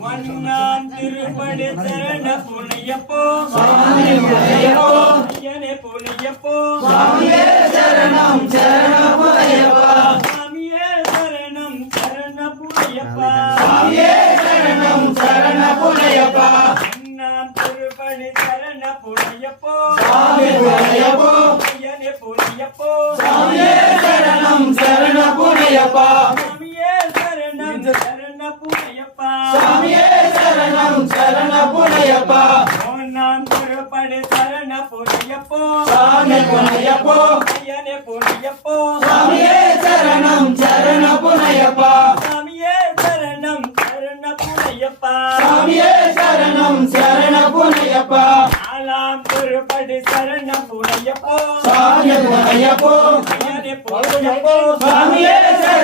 மன்னான் திருப்படி சரண புனியப்போ ஐயனே புனியப்போ சாமியே சரணம் சரண புனியப்பா சாமியே சரணம் சரண புனியப்பா சாமியே சரணம் சரண புனியப்பா மன்னான் திருப்படி சரண புனியப்போ சாமி புனியப்போ ஐயனே புனியப்போ சாமியே சரணம் சரண புனியப்பா சாமியே சரணம் சரண புனியப்பா சாமியே சரணம் சரண புனியப்பா மன்னான் திருப்படி சரண புனியப்போ சாமி புனியப்போ ஐயனே புனியப்போ சாமியே சரணம் சரண புனியப்பா சாமியே சரணம் சரண புனியப்பா சாமியே சரணம் சரண புனியப்பா ஆலாம் திருப்படி சரண புனியப்போ சாமி புனியப்போ ஐயனே புனியப்போ